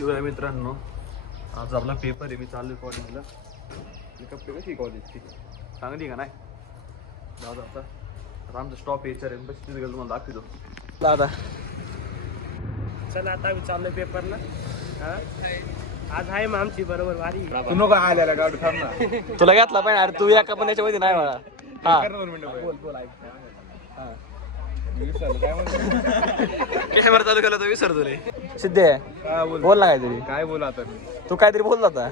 मित्रांनो, आज आपला पेपर आहे. मी चालू कॉलेजला. कपडे कशी कॉलेजची चांगली का नाही? दादा आता आमचा स्टॉप यायचं आहे. बस तिथे गेलो तुम्हाला दाखवतो. दादा चला आता आम्ही चाललोय पेपरला. आज आहे मग आमची बरोबर वारी. तू नको आल्याला गाडी थांब ना. तुला घेतला पाहिजे. अरे तू एका पण याच्यामध्ये नाही मला. हा कॅमेरा चालू केला तर विसरतो रे. सिद्धे बोल ना काहीतरी. काय बोला आता तू काहीतरी बोलला होता.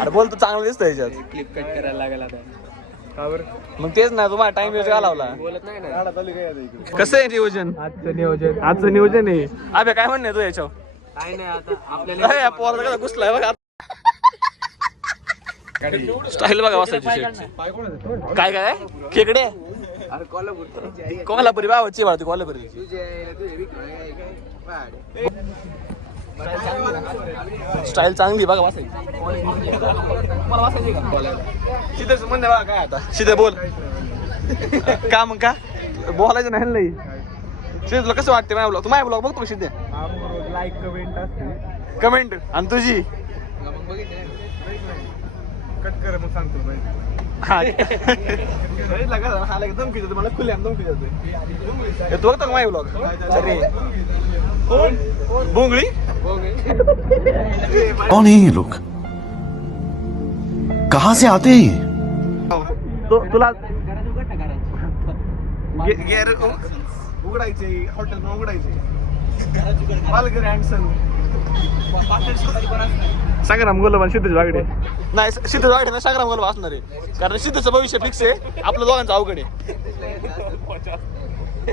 अरे बोल, तू चांगलं दिसतोय याच्यात. क्लिप कट करायला लागेल आता. का बरं? मग तेच ना, तुम्हाला टाइम वेस्ट घालावला. बोलत नाही ना. गाडा चालू काय आता इकडे? कसं आहे नियोजन? आजचं नियोजन आहे. अबे काय म्हणणे तू याच्यावर? काय नाही आता आपल्याला पोराला घुसलाय बघा. स्टाईल बघा वासायची शेटची. काय काय खेकडे? अरे कोल्हापूर कोल्हापुरी बाबाची वाढते कोल्हापुरी. स्टाईल चांगली बघा वासायची. सिद्धेच म्हणते बघा काय आता. सिद्धे बोल का मग का बोलायचं नाही लई. सिद्धे तुला कसं वाटते माझ्या ब्लॉग? तू माझ्या ब्लॉग बघतो का सिद्धे? लाईक कमेंट असते. कमेंट आणि तुझी कट कर मग सांगतो. हा धमकी देतो मला. खुले धमकी देतोय. तू बघतो माझे ब्लॉग? अरे बोंगळी कौन है ये लोग, कहाँ से आते हैं ये? तुला गेअर उघडायचे हॉटेल उघडायचे. पालघर अँडसन संग्राम गोलबान सिद्धेश बागडे. नाही सिद्धेश बागडे नाही, संग्राम गोलबा असणार आहे. कारण सिद्धेचं भविष्य फिक्स आहे. आपल्या दोघांचं अवघड आहे.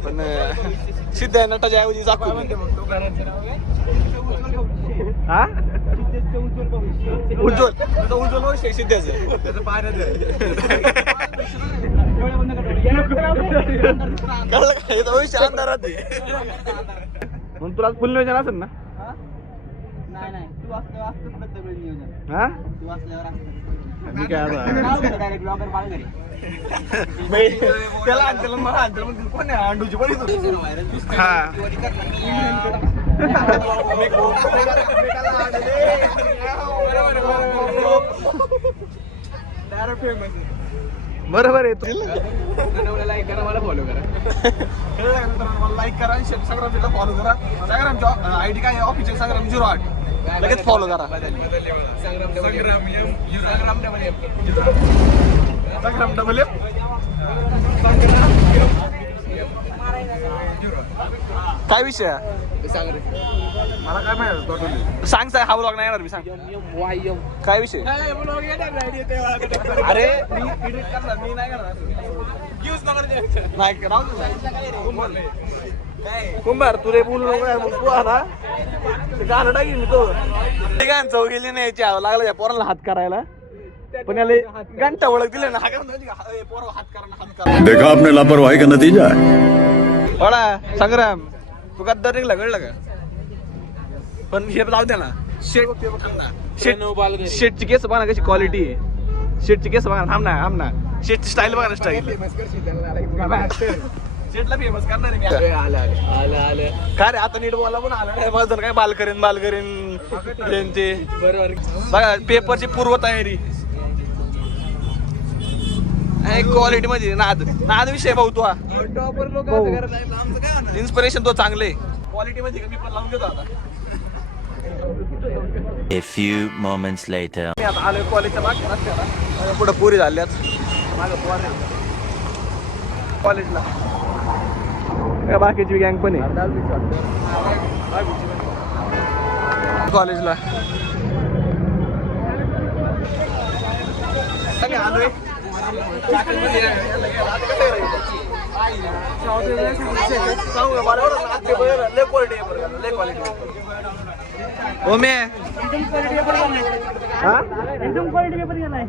पण सिद्ध नटाच्या ऐवजी चाकू. हा उज्ज्वल उज्ज्वल भविष्य आहे सिद्ध्याचं. त्याचं पाण्यात कळलं का? याचं भविष्य अंधारात आहे. म्हणून तुला फुल नियोजन असेल ना? नाही तू असतं प्रत्येक वेळी नियोजन. हा तू असल्यावर मी काय डायरेक्ट ब्लॉगर पालघरी. त्याला आणलं मला आणलं कोण आहे? अंडूची बरी हा बरोबर आहे. लाईक करा, मला फॉलो करा. मला लाईक करा आणि संग्रामला फॉलो करा. संग्रामच्या आयडी काय आहे? ऑफिशियल संग्राम 08. लगेच फॉलो करा. संग्राम डबल एफ. काय विषय मला काय माहिती सांग साहेब. हा ब्लॉग नाही येणार मी. सांग काय विषय? अरे मी एडिट करणार, मी नाही करणार. नाही कुंभार तुरे बोलू नको यार. मग तू आला ते गाणं टाकीन मी. तो गाणं चव गेली नाही याची लागला या पोराला हात करायला. पण याला घंटा ओळख दिले ना. पोरा हात करा. देखा आपने लापरवाही का नतीजा है. बडा संग्राम तू गद्दार निघला, कळलं का? पण हे जाऊ द्या ना. शेटची केस बघा ना कशी क्वालिटी आहे. शेटची केस बघा ना. थांब ना शेटची स्टाईल बघा ना. स्टाईल शेटला फेमस करणार आहे. आलं काय रे आता नीट बोला पण आलं नाही. माझं काय बाल करेन ते बरोबर. बघा पेपरची पूर्व तयारी. क्वालिटी मध्ये नाद विषय भाऊ. तू इन्स्पिरेशन तो चांगले. क्वालिटी मध्ये मी पण लावून घेतो आता. A few moments later. मी आता आलोय कॉलेजच्या मागच्या रस्त्याला. पुढे पुरी झाल्यात माझं पोर कॉलेजला. बाकीची गँग पण आहे कॉलेजला. आलोय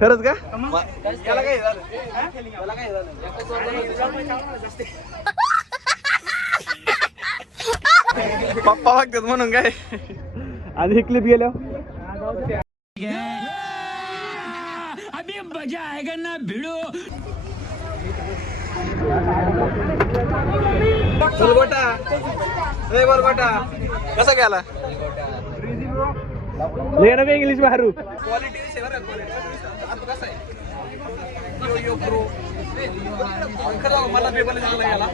खरंच का? पप्पा बघतात म्हणून काय. आधी क्लिप गेल्या. अभी मजा आएगा ना भिड़ो. बरबटा कसा गेला? ले ना इंग्लिश मारू क्वालिटी कसं आहे मला पेपर चांगला गेला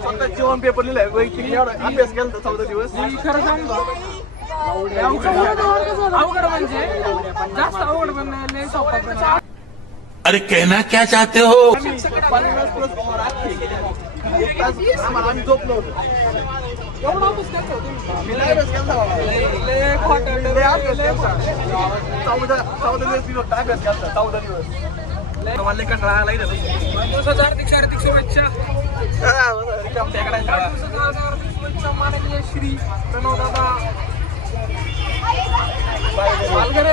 स्वतः जीवन पेपर लिहिलाय वैयक्तिक एवढा अभ्यास केला 14 दिवस खरं सांगतो अवघड म्हणजे जास्त अवघड पण नाही लय सोपा पण आहे. अरे कहना क्या चाहते हो 50 प्लस एक तास आम्हाला आम्ही झोपलो होतो एवढा अभ्यास करतो तुम्ही? मी लय अभ्यास केला लय खोटं, लय अभ्यास केला 14 दिवस मी फक्त अभ्यास केला 14 दिवस मला कंटाळा आला इथं दिवसाच्या हार्दिक शुभेच्छा. रिकाम टेकड्या शाळा. शुभेच्छा माननीय श्री प्रणव दादा पालघर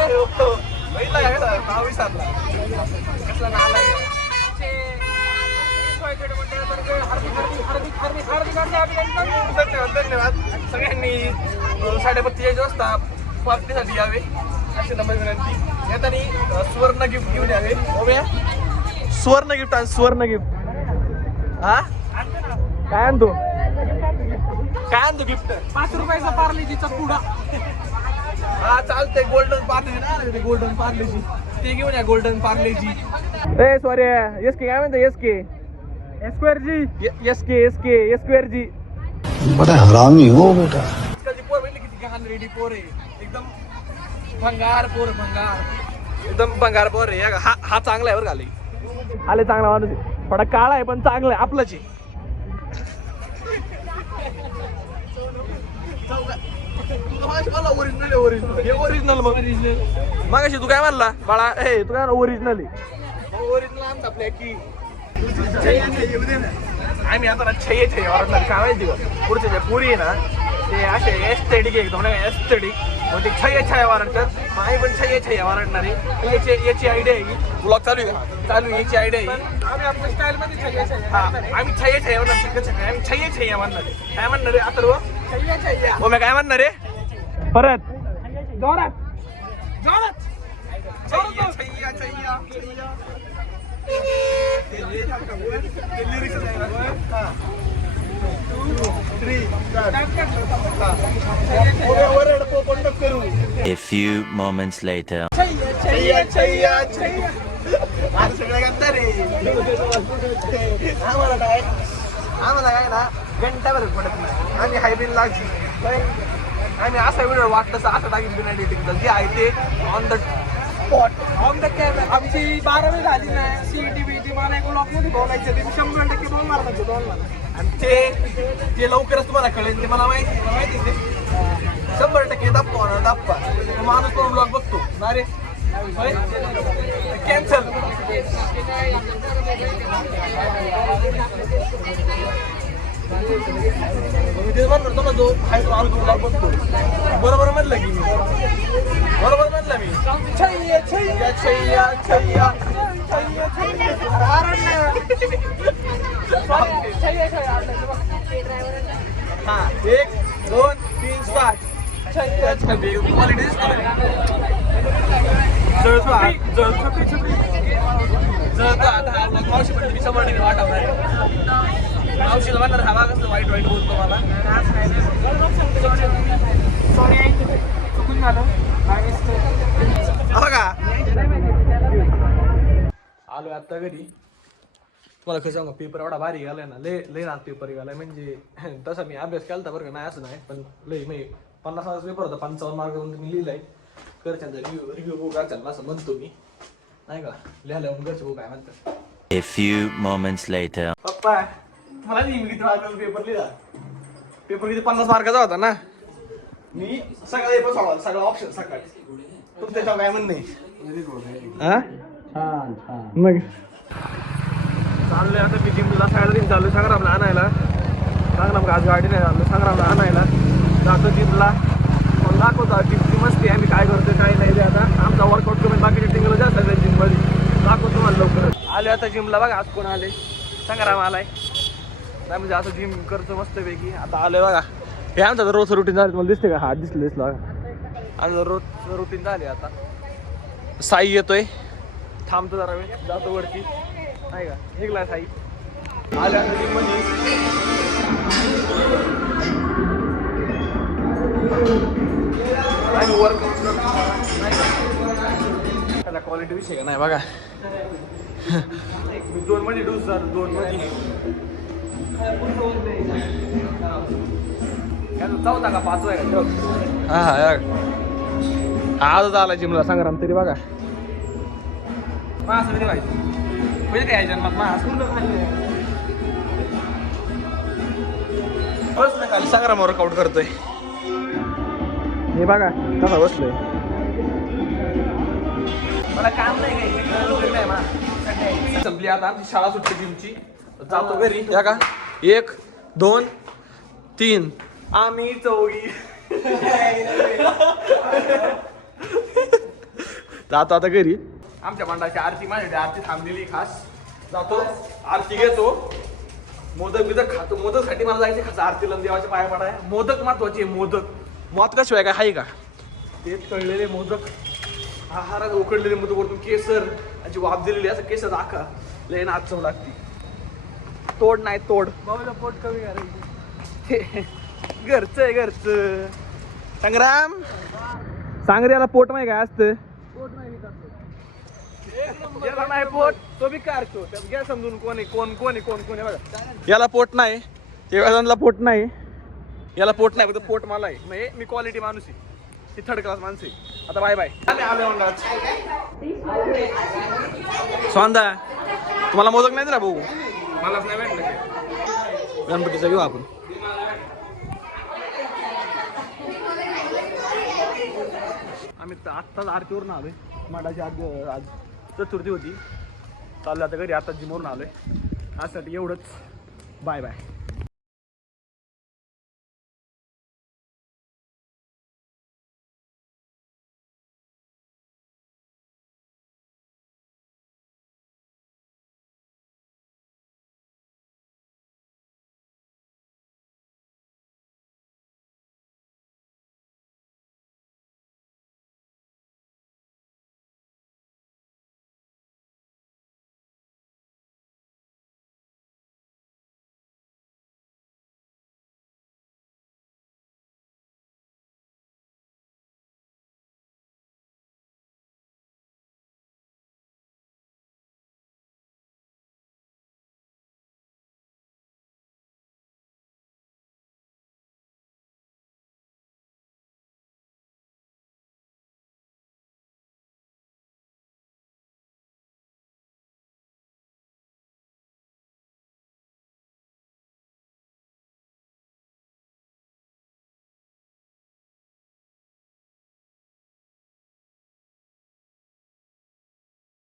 बघितला का कसं? नाव विसरला. कसला नाव आहे? धन्यवाद सगळ्यांनी 32:30 वाजता पार्टीसाठी यावे अशी नंबर विनंती. येतानी सुवर्ण गिफ्ट घेऊन यावे. सुवर्ण गिफ्ट आणि सुवर्ण गिफ्ट हा काय आणतो गिफ्ट 5 रुपयाचा पार्लेजीचा पुडा. हा चालतंय. गोल्डन पार्लेजी ना गोल्डन पार्लेजी ते घेऊन या. गोल्डन पार्लेजी ए सॉरी एस के काय म्हणतो एस के स्क्वेअर जी स्क्वेअर जी बड़ा हरामी हो बेटा. आजकालची पोर म्हणजे किती घाण रेडी पोर आहे. एकदम भंगार एकदम भंगार पोर आहे. हा चांगला आहे बरं घाले आले चांगला माणूस आहे. थोडा काळा आहे पण चांगला आहे आपलंच आहे. ओरिजिनल मगाशी तू काय म्हणला बाळा ए तू काय ओरिजिनल आहे ओरिजिनल आमचा आपल्या की आम्ही आता छय्ये वाढणार काय माहिती का पुढच्या ज्या पुरी आहे ना ते असे एस्थेटिक एकदम नाही एस्थेटिक मग ते छय्या वाढतात मग आम्ही पण छय्या वाढणार आहे याची आयडिया आहे ब्लॉग चालू आहे याची आयडिया आहे आम्ही आपल्या स्टाईल मध्ये हा आम्ही छय्या म्हणणार आम्ही छय्या म्हणणार आहे काय म्हणणार आहे आता हो मी काय म्हणणार आहे परत जोरात A few moments later. आम्हाला काय ना घंटाभर पडत नाही आम्ही हायबिन लागली आम्ही असा व्हिडिओ वाटलं तर असं टाकीन बिना एडिटिंग जे आहे ते on the spot on the camera. आमची 12वी झाली नाही सीईटी बीटी मला एक ब्लॉक मध्ये बोलायचं ते 100% बोलणार म्हणजे बोलणार. आणि ते लवकरच तुम्हाला कळेल ते मला माहिती ते 100% दाप्पा माणूस पण ब्लॉग बघतो ना रे कॅन्सल ते म्हणतो तुम्हाला जो आहे तो माणूस ब्लॉग बघतो बरोबर म्हणलं की मी बरोबर म्हणलं मी छैया हा 1 2 3 स्टार्ट क्वालिटी दिसतो जळतो आता मावशी पण तुम्ही 100% वाटवणार मावशीला म्हणणार हा कसं वाईट बोलतो मला सॉरी चुकून झालं बघा आलो आता घरी तुम्हाला कसं सांगा पेपर एवढा भारी गेलाय ना लय रात पेपर गेलाय म्हणजे तसा मी अभ्यास केला बरं का नाही असं नाही पण लय मी 50 मार्क्स पेपर होता 55 मार्क मी लिहिलाय घरच्यांचा रिव्ह्यू बघू घरच्यांना असं म्हणतो मी नाही का लिहायला घरचे बघू काय म्हणतात. A few moments later. पप्पा मला नाही मी किती मार्काचा पेपर लिहिला पेपर किती 50 मार्काचा होता ना मी सगळं पेपर सोडवला सगळं ऑप्शन सकाळी तुमचं त्याच्यावर काय म्हणणं नाही मग चाललोय आता मी जिमला साडेतीन चाललोय संग्रामला आणायला संग्राम आज गाडी नाही चाललो संग्रामला आणायला जातो जिमला पण दाखवतो जिमची मस्ती आम्ही काय करतो काय नाही ते आता आमचा वर्कआउट करून बाकीच्या टिंगला जास्त आहे जिममध्ये दाखवतो मला लवकर आले आता जिमला बघा आज कोण आले संग्राम आलाय नाही म्हणजे असं जिम करतो मस्तपैकी आता आलोय बघा हे आमचं रोज रुटीन झालं मला दिसते का हा दिसलं बघा आमचं रोज रुटीन झाले आता साई येतोय थांबतो जरा वेळ जातो वरती नाही का निघला साई आल्या जिममध्ये आम्ही वर्कआउट त्याला क्वालिटी विषय का नाही बघा. 2 मध्ये डूस झालं 2 मध्ये चौथा का 5 आहे का. हा आजच आला जिमला संग्राम तरी बघा. असं तरी व्हायचं म्हणजे काय जन्मात बसलं खाली संग्राम वर्कआउट करतोय. हे बघा कसा बसलोय. मला काम नाही काही संपली आता आमची शाळा सुटली जिमची. जातो घरी या का 1 2 3 आम्ही चौघी जातो आता घरी. आमच्या मंडळाची आरती माझ्या आरती थांबलेली खास. जातो आरती घेतो मोदक बिदक खातो. मोदक साठी मला जायचे खास आरतीला देवाच्या पाया पडाय. मोदक महत्वाचे मोदक मोदकाशिवाय काय आहे का. ते तळलेले मोदक आहारात उकडलेले मोदक वरतून केसर अशी वाफ दिलेली असं केसर आखा लय नाच चव लागते. तोड नाही तोड पोट कमी करायचं घरचं आहे घरचं. संग्राम सांग रे याला पोट माहिती काय असतं. याला नाही पोट तो बी काढतो त्यात घ्या समजून कोण आहे कोण आहे बघा. याला पोट नाही तेव्हा पोट नाही याला पोट नाही फक्त पोट मला आहे. म्हणजे मी क्वालिटी माणूस आहे ती 3rd क्लास माणूस आहे. आता बाय बाय. स्वांदा तुम्हाला मोदक नाही दिला भाऊ. मलाच नाही भेटलं. गणपतीचा घेऊ आपण. आम्ही आत्ताच आरतीवरून आलोय. माडाची आज चतुर्थी होती. चाललं आता घरी आता जिमवरून आलोय. आजसाठी एवढंच. Bye bye.